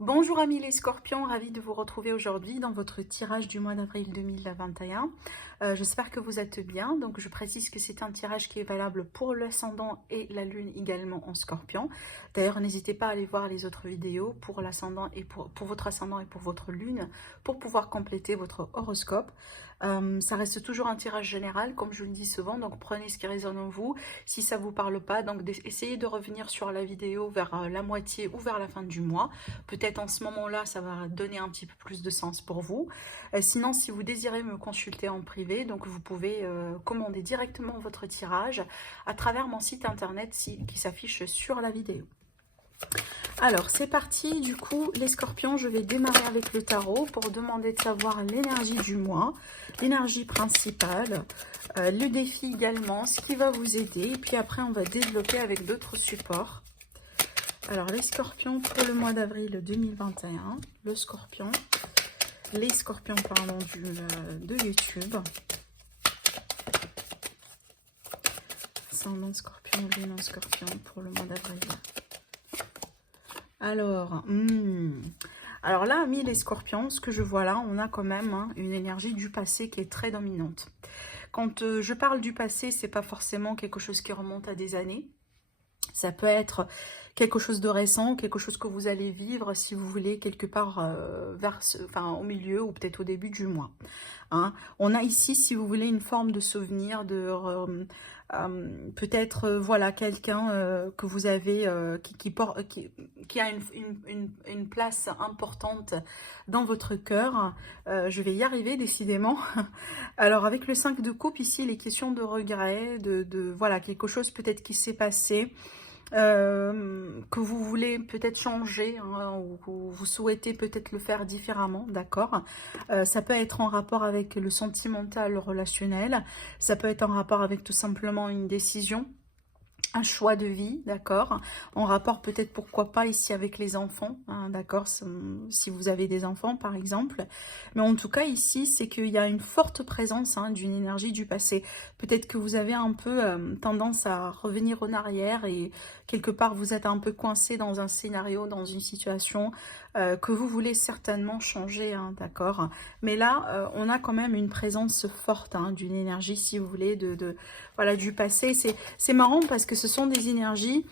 Bonjour amis les scorpions, ravi de vous retrouver aujourd'hui dans votre tirage du mois d'avril 2021. J'espère que vous êtes bien. Donc je précise que c'est un tirage qui est valable pour l'ascendant et la lune également en scorpion. D'ailleurs n'hésitez pas à aller voir les autres vidéos pour l'ascendant et pour votre ascendant et pour votre lune pour pouvoir compléter votre horoscope. Ça reste toujours un tirage général comme je le dis souvent, donc prenez ce qui résonne en vous. Si ça vous parle pas, donc essayez de revenir sur la vidéo vers la moitié ou vers la fin du mois. Peut-être en ce moment-là, ça va donner un petit peu plus de sens pour vous. Sinon, si vous désirez me consulter en privé, donc vous pouvez commander directement votre tirage à travers mon site internet qui s'affiche sur la vidéo. Alors, c'est parti. Du coup, les scorpions, je vais démarrer avec le tarot pour demander de savoir l'énergie du mois, l'énergie principale, le défi également, ce qui va vous aider. Et puis après, on va développer avec d'autres supports. Alors, les scorpions pour le mois d'avril 2021, le scorpion, les scorpions, pardon, de YouTube. Ascendant scorpion, lune en scorpion pour le mois d'avril. Alors là, amis les scorpions, ce que je vois là, on a quand même une énergie du passé qui est très dominante. Quand je parle du passé, c'est pas forcément quelque chose qui remonte à des années. Ça peut être quelque chose de récent, quelque chose que vous allez vivre, si vous voulez, quelque part au milieu ou peut-être au début du mois. On a ici, si vous voulez, une forme de souvenir, peut-être, voilà, quelqu'un que vous avez, qui a une place importante dans votre cœur. Je vais y arriver, décidément. Alors, avec le 5 de coupe, ici, les questions de regret, voilà, quelque chose peut-être qui s'est passé, que vous voulez peut-être changer, ou que vous souhaitez peut-être le faire différemment, d'accord. Ça peut être en rapport avec le sentimental, relationnel, ça peut être en rapport avec tout simplement une décision, un choix de vie, d'accord, en rapport peut-être pourquoi pas ici avec les enfants, d'accord, si vous avez des enfants par exemple, mais en tout cas ici c'est qu'il y a une forte présence d'une énergie du passé. Peut-être que vous avez un peu tendance à revenir en arrière et quelque part vous êtes un peu coincé dans un scénario, dans une situation que vous voulez certainement changer, d'accord, mais là on a quand même une présence forte d'une énergie, si vous voulez, voilà, du passé. C'est marrant parce que ce sont des énergies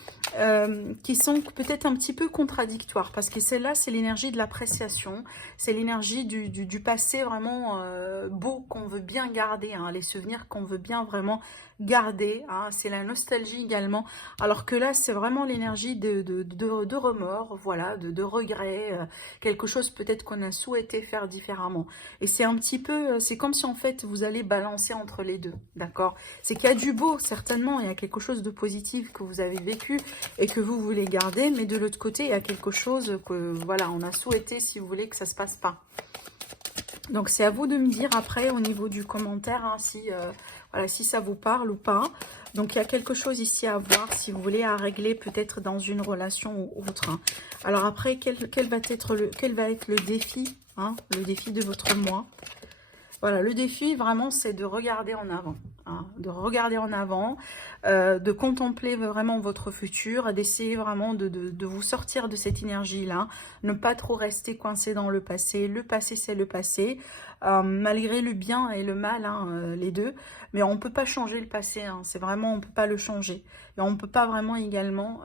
qui sont peut-être un petit peu contradictoires, parce que celle-là, c'est l'énergie de l'appréciation, c'est l'énergie du passé vraiment beau qu'on veut bien garder, les souvenirs qu'on veut bien vraiment garder, c'est la nostalgie également, alors que là, c'est vraiment l'énergie de remords, voilà, de regret, quelque chose peut-être qu'on a souhaité faire différemment. Et c'est un petit peu, c'est comme si en fait, vous allez balancer entre les deux, d'accord? C'est qu'il y a du beau, certainement, il y a quelque chose de positif que vous avez vécu et que vous voulez garder, mais de l'autre côté, il y a quelque chose que, voilà, on a souhaité, si vous voulez, que ça ne se passe pas. Donc, c'est à vous de me dire après, au niveau du commentaire, voilà, si ça vous parle ou pas. Donc, il y a quelque chose ici à voir, si vous voulez, à régler peut-être dans une relation ou autre. Alors après, quel va être le défi, le défi de votre mois? Voilà, le défi, vraiment, c'est de regarder en avant. De regarder en avant, de contempler vraiment votre futur, d'essayer vraiment de vous sortir de cette énergie-là, ne pas trop rester coincé dans le passé. Le passé, c'est le passé, malgré le bien et le mal, les deux. Mais on ne peut pas changer le passé, c'est vraiment, on ne peut pas le changer. Et on ne peut pas vraiment également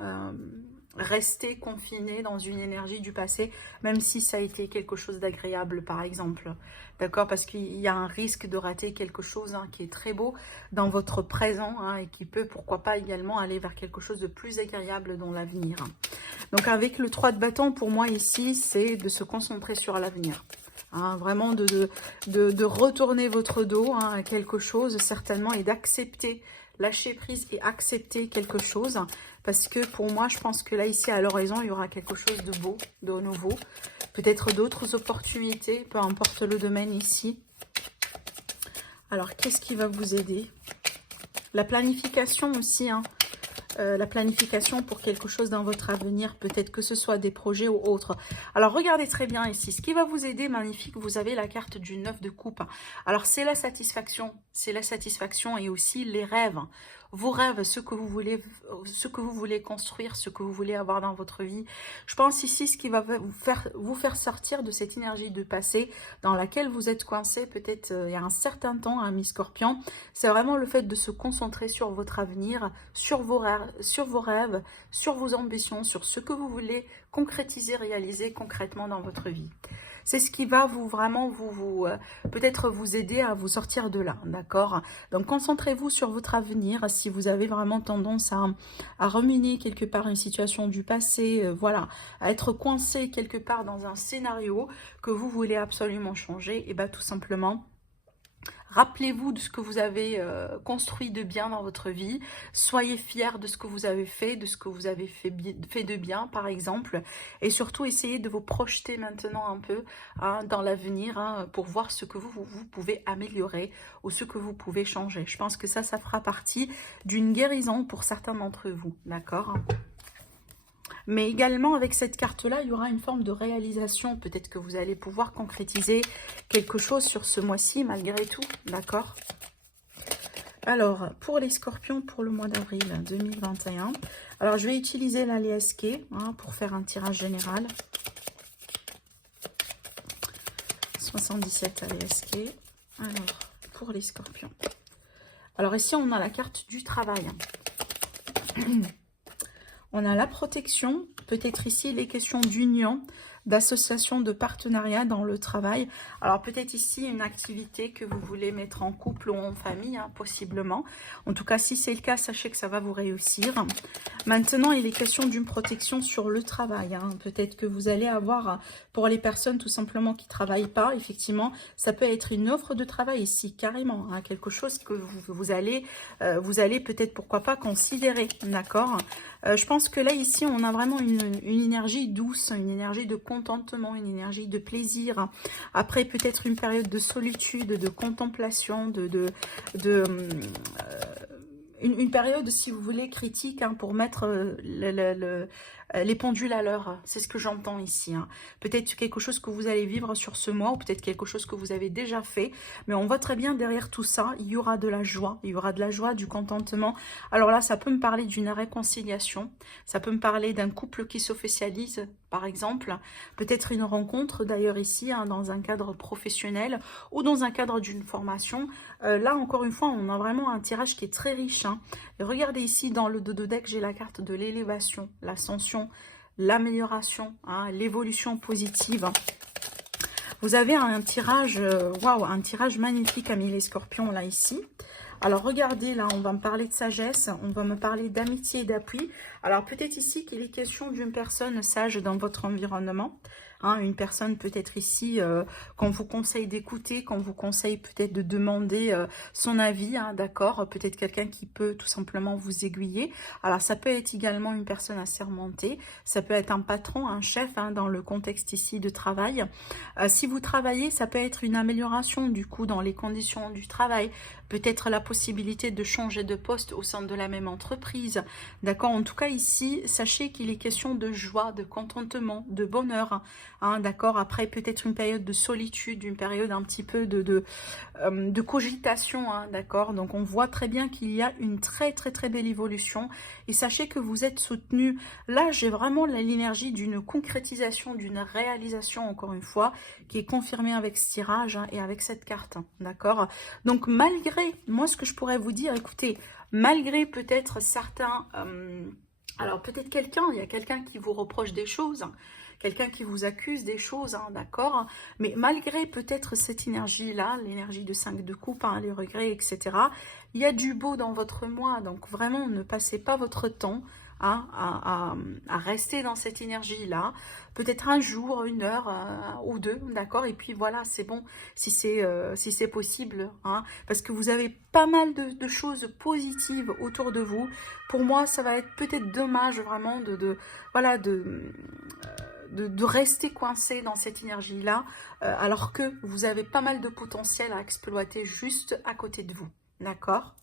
rester confiné dans une énergie du passé, même si ça a été quelque chose d'agréable, par exemple. D'accord? Parce qu'il y a un risque de rater quelque chose qui est très beau dans votre présent, et qui peut, pourquoi pas, également aller vers quelque chose de plus agréable dans l'avenir. Donc, avec le 3 de bâton, pour moi, ici, c'est de se concentrer sur l'avenir. Vraiment de retourner votre dos à quelque chose, certainement, et d'accepter, lâcher prise et accepter quelque chose, parce que pour moi, je pense que là, ici, à l'horizon, il y aura quelque chose de beau, de nouveau, peut-être d'autres opportunités, peu importe le domaine ici. Alors, qu'est-ce qui va vous aider? La planification aussi, la planification pour quelque chose dans votre avenir, peut-être que ce soit des projets ou autres. Alors, regardez très bien ici. Ce qui va vous aider, magnifique, vous avez la carte du 9 de coupe. Alors, c'est la satisfaction et aussi les rêves. vos rêves, ce que vous voulez construire, ce que vous voulez avoir dans votre vie. Je pense ici, ce qui va vous faire sortir de cette énergie de passé dans laquelle vous êtes coincé peut-être il y a un certain temps, hein, mi-scorpion, c'est vraiment le fait de se concentrer sur votre avenir, sur vos rêves, sur vos ambitions, sur ce que vous voulez concrétiser, réaliser concrètement dans votre vie. C'est ce qui va peut-être vous aider à vous sortir de là, d'accord? Donc, concentrez-vous sur votre avenir. Si vous avez vraiment tendance à ruminer quelque part une situation du passé, voilà, à être coincé quelque part dans un scénario que vous voulez absolument changer, et bien tout simplement, rappelez-vous de ce que vous avez construit de bien dans votre vie. Soyez fiers de ce que vous avez fait, de ce que vous avez fait de bien, par exemple. Et surtout, essayez de vous projeter maintenant un peu hein, dans l'avenir hein, pour voir ce que vous pouvez améliorer ou ce que vous pouvez changer. Je pense que ça fera partie d'une guérison pour certains d'entre vous. D'accord ? Mais également, avec cette carte-là, il y aura une forme de réalisation. Peut-être que vous allez pouvoir concrétiser quelque chose sur ce mois-ci, malgré tout. D'accord? Alors, pour les scorpions, pour le mois d'avril 2021. Alors, je vais utiliser l'Aliasqué hein, pour faire un tirage général. 77 Aliasqué. Alors, pour les scorpions. Alors, ici, on a la carte du travail. On a la protection, peut-être ici les questions d'union, d'association, de partenariat dans le travail. Alors peut-être ici une activité que vous voulez mettre en couple ou en famille, hein, possiblement. En tout cas, si c'est le cas, sachez que ça va vous réussir. Maintenant, il est question d'une protection sur le travail. Hein. Peut-être que vous allez avoir, pour les personnes tout simplement qui ne travaillent pas, effectivement, ça peut être une offre de travail ici, carrément. Hein, quelque chose que vous allez peut-être, pourquoi pas, considérer, d'accord ? Je pense que là, ici, on a vraiment une énergie douce, une énergie de contentement, une énergie de plaisir. Après, peut-être une période de solitude, de contemplation, une période, si vous voulez, critique hein, pour mettre les pendules à l'heure. C'est ce que j'entends ici. Hein. Peut-être quelque chose que vous allez vivre sur ce mois ou peut-être quelque chose que vous avez déjà fait. Mais on voit très bien derrière tout ça, il y aura de la joie. Il y aura de la joie, du contentement. Alors là, ça peut me parler d'une réconciliation. Ça peut me parler d'un couple qui s'officialise, par exemple. Peut-être une rencontre, d'ailleurs ici, hein, dans un cadre professionnel ou dans un cadre d'une formation. Là, encore une fois, on a vraiment un tirage qui est très riche. Hein. Et regardez ici, dans le dos de deck, j'ai la carte de l'élévation, l'ascension, l'amélioration, hein, l'évolution positive. Vous avez un tirage, waouh, un tirage magnifique, amis les scorpions, là, ici. Alors, regardez, là, on va me parler de sagesse, on va me parler d'amitié et d'appui. Alors, peut-être ici qu'il est question d'une personne sage dans votre environnement. Hein, une personne peut-être ici qu'on vous conseille d'écouter, qu'on vous conseille peut-être de demander son avis, hein, d'accord, peut-être quelqu'un qui peut tout simplement vous aiguiller. Alors ça peut être également une personne assermentée, ça peut être un patron, un chef hein, dans le contexte ici de travail. Si vous travaillez, ça peut être une amélioration du coup dans les conditions du travail, peut-être la possibilité de changer de poste au sein de la même entreprise, d'accord. En tout cas ici, sachez qu'il est question de joie, de contentement, de bonheur. Hein, d'accord, après peut-être une période de solitude, une période un petit peu de cogitation, hein, d'accord. Donc on voit très bien qu'il y a une très belle évolution et sachez que vous êtes soutenu. Là j'ai vraiment l'énergie d'une concrétisation, d'une réalisation encore une fois, qui est confirmée avec ce tirage hein, et avec cette carte, hein, d'accord. Donc malgré, moi ce que je pourrais vous dire, écoutez, malgré peut-être certains... alors peut-être il y a quelqu'un qui vous reproche des choses, hein, quelqu'un qui vous accuse des choses, hein, d'accord. Mais malgré peut-être cette énergie-là, l'énergie de 5 de coupe, hein, les regrets, etc., il y a du beau dans votre moi. Donc vraiment, ne passez pas votre temps hein, à rester dans cette énergie-là. Peut-être un jour, une heure ou deux, d'accord. Et puis voilà, c'est bon si c'est possible. Hein, parce que vous avez pas mal de choses positives autour de vous. Pour moi, ça va être peut-être dommage vraiment de rester coincé dans cette énergie-là, alors que vous avez pas mal de potentiel à exploiter juste à côté de vous. D'accord?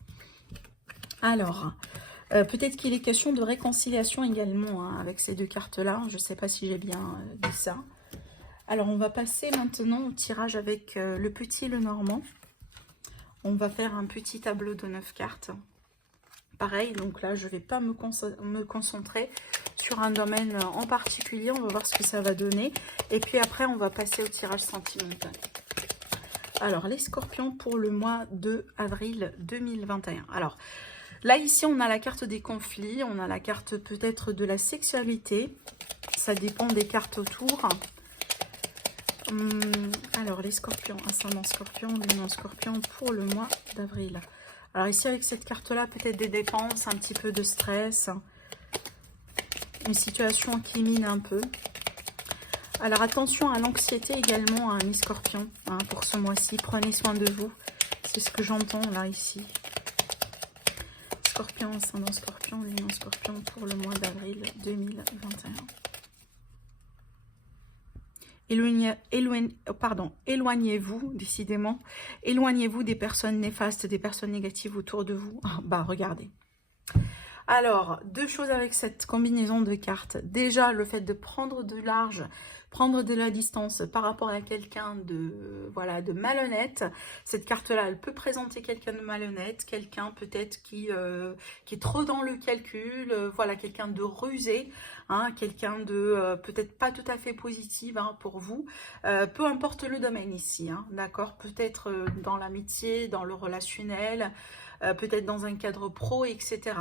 Alors, peut-être qu'il est question de réconciliation également hein, avec ces deux cartes-là. Je ne sais pas si j'ai bien dit ça. Alors, on va passer maintenant au tirage avec le petit et le normand. On va faire un petit tableau de 9 cartes. pareil, donc là, je ne vais pas me concentrer sur un domaine en particulier. On va voir ce que ça va donner. Et puis après, on va passer au tirage sentimental. Alors, les scorpions pour le mois de avril 2021. Alors, là, ici, on a la carte des conflits. On a la carte peut-être de la sexualité. Ça dépend des cartes autour. Alors, les scorpions, ascendant scorpion, lune en scorpion pour le mois d'avril. Alors ici, avec cette carte-là, peut-être des dépenses, un petit peu de stress. Une situation qui mine un peu. Alors attention à l'anxiété également, hein, mes scorpions, hein, pour ce mois-ci. Prenez soin de vous. C'est ce que j'entends là, ici. Scorpion, ascendant scorpion, lune en scorpion pour le mois d'avril 2021. Éloignez-vous, décidément. Éloignez-vous des personnes néfastes, des personnes négatives autour de vous. Ah, bah, regardez. Alors, deux choses avec cette combinaison de cartes. Déjà, le fait de prendre de large, prendre de la distance par rapport à quelqu'un de, voilà, de malhonnête. Cette carte-là, elle peut présenter quelqu'un de malhonnête, quelqu'un peut-être qui est trop dans le calcul, voilà, quelqu'un de rusé, hein, quelqu'un de peut-être pas tout à fait positif, hein, pour vous. Peu importe le domaine ici, hein, d'accord, peut-être dans l'amitié, dans le relationnel, peut-être dans un cadre pro, etc.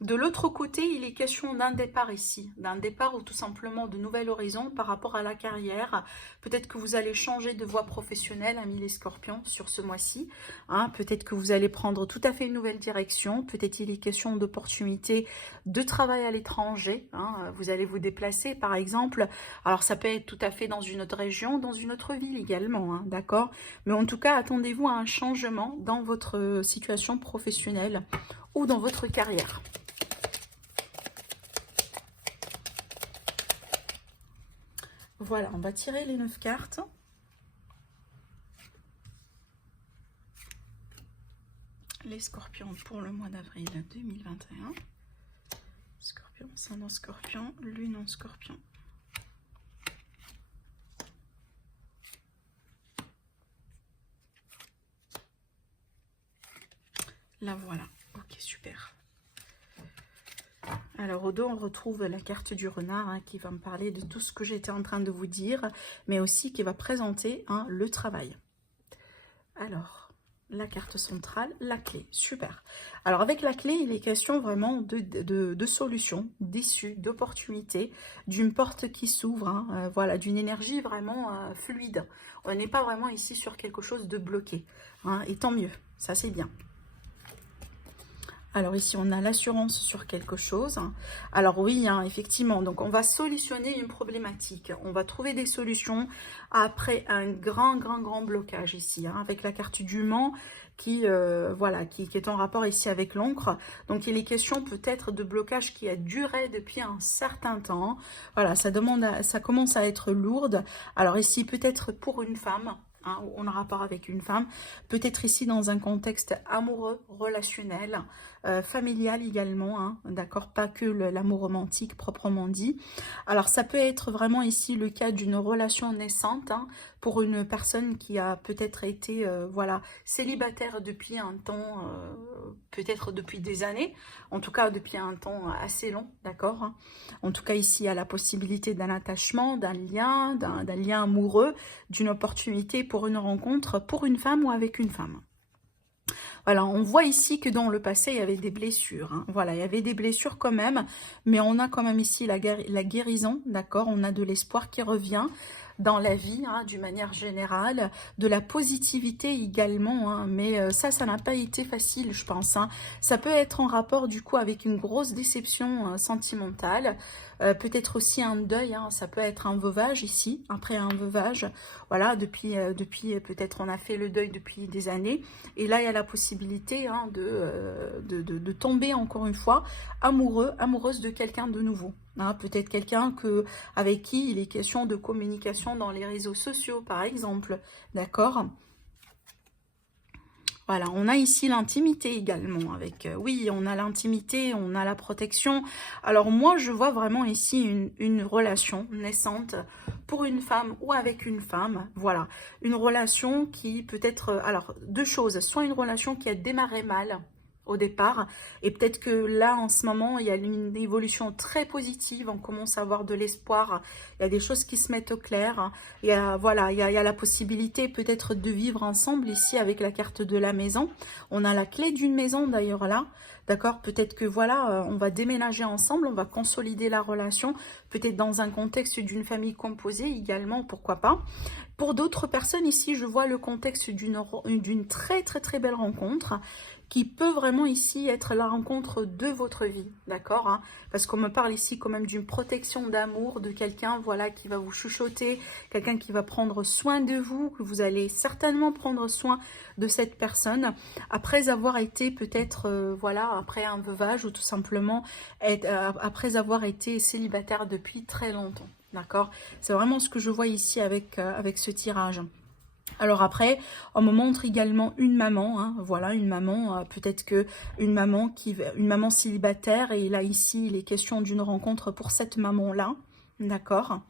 De l'autre côté, il est question d'un départ ici, d'un départ ou tout simplement de nouvel horizon par rapport à la carrière. Peut-être que vous allez changer de voie professionnelle, amis les scorpions, sur ce mois-ci. Hein, peut-être que vous allez prendre tout à fait une nouvelle direction. Peut-être il est question d'opportunités de travail à l'étranger. Hein, vous allez vous déplacer, par exemple. Alors, ça peut être tout à fait dans une autre région, dans une autre ville également, hein, d'accord? Mais en tout cas, attendez-vous à un changement dans votre situation professionnelle ou dans votre carrière. Voilà, on va tirer les 9 cartes. Les scorpions pour le mois d'avril 2021. Scorpion, ascendant scorpion, lune en scorpion. La voilà. Ok, super. Alors au dos, on retrouve la carte du renard, hein, qui va me parler de tout ce que j'étais en train de vous dire, mais aussi qui va présenter, hein, le travail. Alors, la carte centrale, la clé, super. Alors avec la clé, il est question vraiment de solutions, d'issues, d'opportunités, d'une porte qui s'ouvre, hein, voilà, d'une énergie vraiment fluide. On n'est pas vraiment ici sur quelque chose de bloqué, hein, et tant mieux, ça c'est bien. Alors ici, on a l'assurance sur quelque chose. Alors oui, hein, effectivement, donc on va solutionner une problématique. On va trouver des solutions après un grand blocage ici, hein, avec la carte du Mans qui, voilà, qui est en rapport ici avec l'encre. Donc il est question peut-être de blocage qui a duré depuis un certain temps. Voilà, ça commence à être lourde. Alors ici, peut-être pour une femme, hein, on a rapport avec une femme, peut-être ici dans un contexte amoureux, relationnel, familial également, hein, d'accord, pas que l'amour romantique proprement dit. Alors ça peut être vraiment ici le cas d'une relation naissante, hein, pour une personne qui a peut-être été voilà, célibataire depuis un temps, peut-être depuis des années, en tout cas depuis un temps assez long, d'accord, hein. En tout cas ici il y a la possibilité d'un attachement, d'un lien amoureux, d'une opportunité pour une rencontre pour une femme ou avec une femme. Voilà, on voit ici que dans le passé, il y avait des blessures, hein. Voilà, il y avait des blessures quand même, mais on a quand même ici la guérison, d'accord? On a de l'espoir qui revient dans la vie, hein, d'une manière générale, de la positivité également, hein, mais ça n'a pas été facile, je pense, hein. Ça peut être en rapport du coup avec une grosse déception sentimentale, peut-être aussi un deuil, hein, ça peut être un veuvage ici, après un veuvage, voilà, depuis peut-être on a fait le deuil depuis des années, et là il y a la possibilité, hein, de tomber encore une fois amoureuse de quelqu'un de nouveau. Hein, peut-être quelqu'un avec qui il est question de communication dans les réseaux sociaux, par exemple. D'accord ? Voilà, on a ici l'intimité également. Oui, on a l'intimité, on a la protection. Alors moi, je vois vraiment ici une relation naissante pour une femme ou avec une femme. Voilà, une relation qui peut être... Alors, deux choses. Soit une relation qui a démarré mal, au départ, et peut-être que là en ce moment il y a une évolution très positive, on commence à avoir de l'espoir, il y a des choses qui se mettent au clair, il y a, voilà, il y a la possibilité peut-être de vivre ensemble ici avec la carte de la maison. On a la clé d'une maison d'ailleurs là, d'accord, peut-être que voilà, on va déménager ensemble, on va consolider la relation, peut-être dans un contexte d'une famille composée également, pourquoi pas. Pour d'autres personnes ici, je vois le contexte d'une très très très belle rencontre qui peut vraiment ici être la rencontre de votre vie, d'accord, hein, parce qu'on me parle ici quand même d'une protection d'amour, de quelqu'un, voilà, qui va vous chuchoter, quelqu'un qui va prendre soin de vous, que vous allez certainement prendre soin de cette personne, après avoir été peut-être, voilà, après un veuvage ou tout simplement après avoir été célibataire depuis très longtemps, d'accord. C'est vraiment ce que je vois ici avec ce tirage. Alors après, on me montre également une maman, hein, voilà, une maman, peut-être que une maman célibataire, et là ici, il est question d'une rencontre pour cette maman-là, d'accord.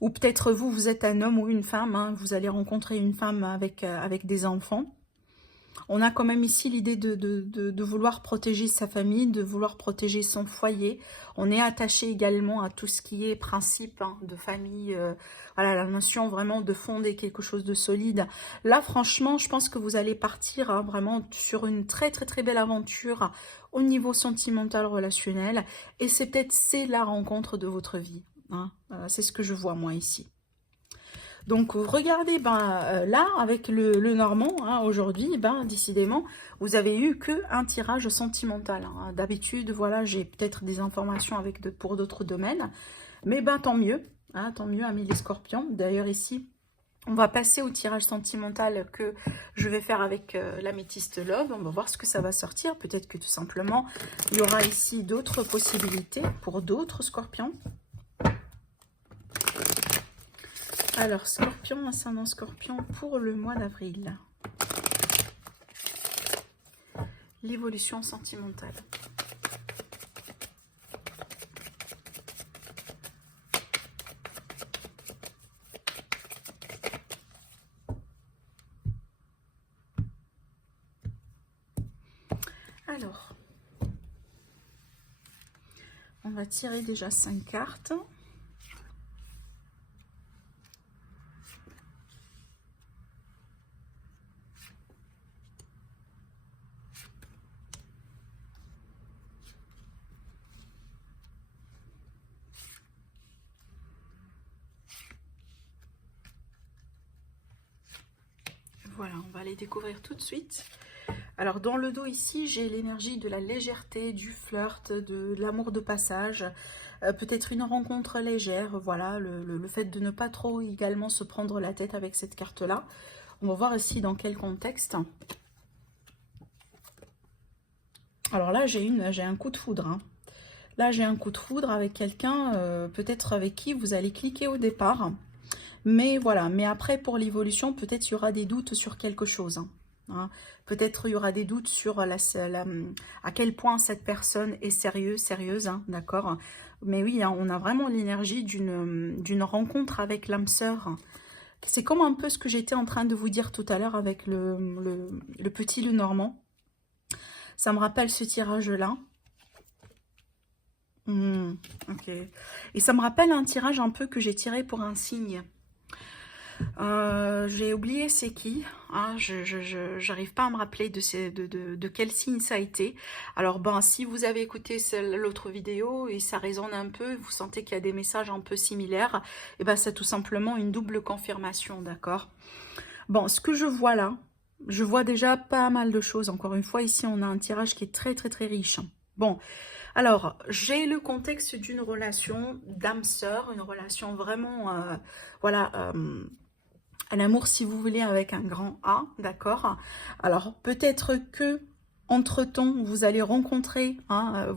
Ou peut-être vous, vous êtes un homme ou une femme, hein, vous allez rencontrer une femme avec des enfants. On a quand même ici l'idée de vouloir protéger sa famille, de vouloir protéger son foyer. On est attaché également à tout ce qui est principe, hein, de famille, voilà, la notion vraiment de fonder quelque chose de solide. Là, franchement, je pense que vous allez partir, hein, vraiment sur une très très très belle aventure au niveau sentimental, relationnel. Et c'est la rencontre de votre vie, hein. C'est ce que je vois moi ici. Donc regardez, là avec le Normand, hein, aujourd'hui, décidément, vous avez eu que un tirage sentimental, hein. D'habitude, voilà, j'ai peut-être des informations pour d'autres domaines, mais tant mieux, hein, tant mieux, amis les scorpions. D'ailleurs ici, on va passer au tirage sentimental que je vais faire avec l'améthyste Love. On va voir ce que ça va sortir. Peut-être que tout simplement, il y aura ici d'autres possibilités pour d'autres scorpions. Alors, Scorpion, ascendant Scorpion pour le mois d'avril. L'évolution sentimentale. Alors, on va tirer déjà 5 cartes. Voilà, on va les découvrir tout de suite. Alors, dans le dos ici, j'ai l'énergie de la légèreté, du flirt, de l'amour de passage, peut-être une rencontre légère, voilà, le fait de ne pas trop également se prendre la tête avec cette carte-là. On va voir ici dans quel contexte. Alors là, j'ai un coup de foudre, hein. Là, j'ai un coup de foudre avec quelqu'un, peut-être avec qui vous allez cliquer au départ. Mais voilà, mais après, pour l'évolution, peut-être il y aura des doutes sur quelque chose, hein. Peut-être il y aura des doutes sur à quel point cette personne est sérieuse, hein, d'accord. Mais oui, hein, on a vraiment l'énergie d'une rencontre avec l'âme sœur. C'est comme un peu ce que j'étais en train de vous dire tout à l'heure avec le petit Lenormand. Ça me rappelle ce tirage-là. Ok. Et ça me rappelle un tirage un peu que j'ai tiré pour un signe. J'ai oublié c'est qui, hein, j'arrive pas à me rappeler de quel signe ça a été. Alors si vous avez écouté l'autre vidéo et ça résonne un peu, vous sentez qu'il y a des messages un peu similaires, et c'est tout simplement une double confirmation, d'accord. Ce que je vois là, je vois déjà pas mal de choses. Encore une fois, ici on a un tirage qui est très très très riche. Bon, alors, j'ai le contexte d'une relation d'âme sœur, une relation vraiment, voilà, un amour, si vous voulez, avec un grand A, d'accord. Alors, peut-être que, entre-temps, vous allez rencontrer, hein,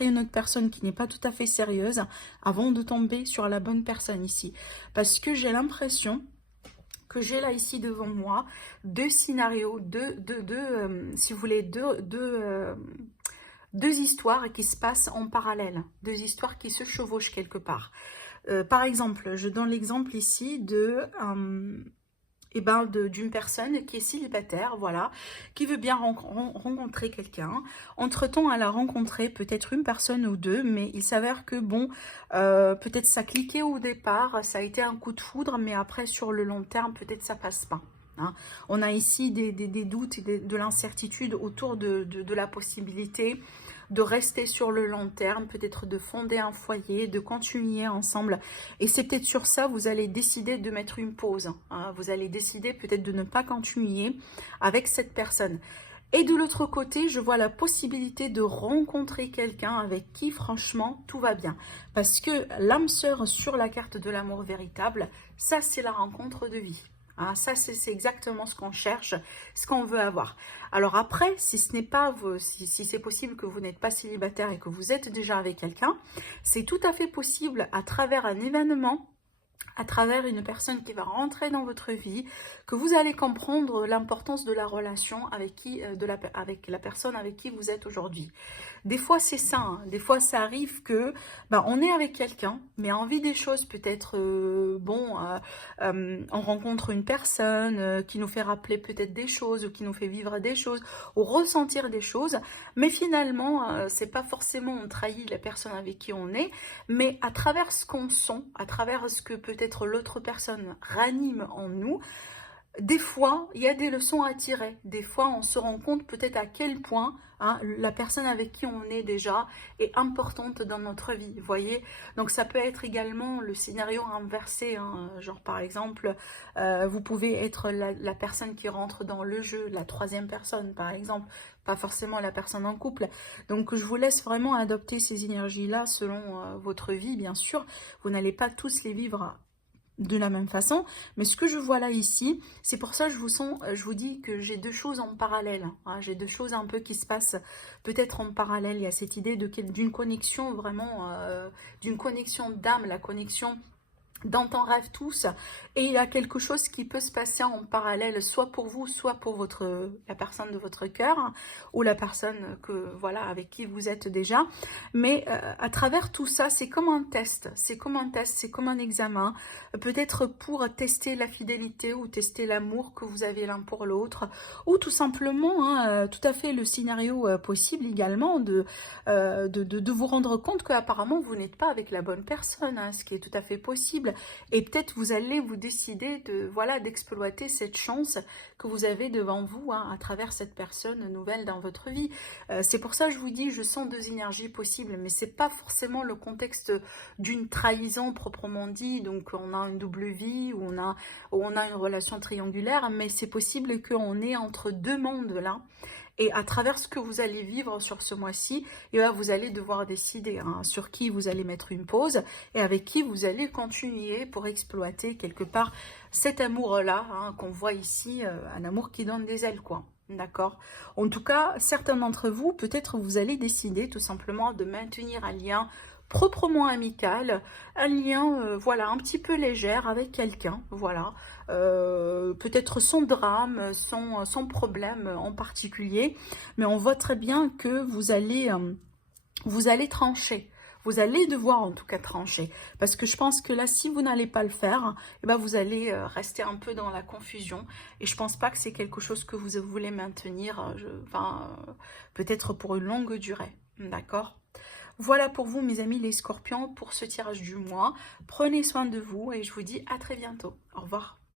une autre personne qui n'est pas tout à fait sérieuse avant de tomber sur la bonne personne ici. Parce que j'ai l'impression que j'ai là ici devant moi deux scénarios, si vous voulez, deux histoires qui se passent en parallèle, deux histoires qui se chevauchent quelque part. Par exemple, je donne l'exemple ici et ben d'une personne qui est célibataire, voilà, qui veut bien rencontrer quelqu'un. Entre-temps, elle a rencontré peut-être une personne ou deux, mais il s'avère que, bon, peut-être ça cliquait au départ, ça a été un coup de foudre, mais après, sur le long terme, peut-être ça passe pas. Hein. On a ici des doutes et de l'incertitude autour de la possibilité de rester sur le long terme, peut-être de fonder un foyer, de continuer ensemble. Et c'est peut-être sur ça, vous allez décider de mettre une pause. Hein. Vous allez décider peut-être de ne pas continuer avec cette personne. Et de l'autre côté, je vois la possibilité de rencontrer quelqu'un avec qui, franchement, tout va bien. Parce que l'âme sœur sur la carte de l'amour véritable, ça, c'est la rencontre de vie. Ah, ça, c'est exactement ce qu'on cherche, ce qu'on veut avoir. Alors après, si ce n'est pas, si c'est possible que vous n'êtes pas célibataire et que vous êtes déjà avec quelqu'un, c'est tout à fait possible à travers un événement, à travers une personne qui va rentrer dans votre vie, que vous allez comprendre l'importance de la relation avec avec la personne avec qui vous êtes aujourd'hui. Des fois, c'est ça. Hein. Des fois, ça arrive que on est avec quelqu'un, mais on vit des choses peut-être, on rencontre une personne qui nous fait rappeler peut-être des choses, ou qui nous fait vivre des choses, ou ressentir des choses, mais finalement, c'est pas forcément on trahit la personne avec qui on est, mais à travers ce qu'on sent, à travers ce que peut-être l'autre personne ranime en nous, des fois, il y a des leçons à tirer. Des fois, on se rend compte peut-être à quel point la personne avec qui on est déjà est importante dans notre vie. Vous voyez? Donc, ça peut être également le scénario inversé. Hein, genre, par exemple, vous pouvez être la personne qui rentre dans le jeu, la troisième personne, par exemple. Pas forcément la personne en couple. Donc, je vous laisse vraiment adopter ces énergies-là selon votre vie, bien sûr. Vous n'allez pas tous les vivre de la même façon, mais ce que je vois là ici, c'est pour ça que je vous dis que j'ai deux choses en parallèle, hein, j'ai deux choses un peu qui se passent peut-être en parallèle. Il y a cette idée d'une connexion vraiment, d'une connexion d'âme, la connexion dont on rêve tous, et il y a quelque chose qui peut se passer en parallèle, soit pour vous, soit pour la personne de votre cœur, hein, ou la personne voilà, avec qui vous êtes déjà. Mais à travers tout ça, c'est comme un test, c'est comme un examen, peut-être pour tester la fidélité ou tester l'amour que vous avez l'un pour l'autre, ou tout simplement, hein, tout à fait le scénario possible également de vous rendre compte qu'apparemment vous n'êtes pas avec la bonne personne, hein, ce qui est tout à fait possible. Et peut-être vous allez vous décider d'exploiter cette chance que vous avez devant vous, hein, à travers cette personne nouvelle dans votre vie. C'est pour ça que je vous dis, je sens deux énergies possibles, mais c'est pas forcément le contexte d'une trahison proprement dit. Donc on a une double vie, ou on a une relation triangulaire, mais c'est possible qu'on est entre deux mondes là. Et à travers ce que vous allez vivre sur ce mois-ci, vous allez devoir décider, hein, sur qui vous allez mettre une pause et avec qui vous allez continuer pour exploiter quelque part cet amour-là, hein, qu'on voit ici, un amour qui donne des ailes, quoi. D'accord? En tout cas, certains d'entre vous, peut-être vous allez décider tout simplement de maintenir un lien proprement amical, un lien voilà, un petit peu légère avec quelqu'un, voilà, peut-être sans drame, sans problème en particulier, mais on voit très bien que vous allez trancher. Vous allez devoir en tout cas trancher, parce que je pense que là, si vous n'allez pas le faire, vous allez rester un peu dans la confusion, et je pense pas que c'est quelque chose que vous voulez maintenir, peut-être pour une longue durée, d'accord? Voilà pour vous, mes amis les scorpions, pour ce tirage du mois. Prenez soin de vous et je vous dis à très bientôt. Au revoir.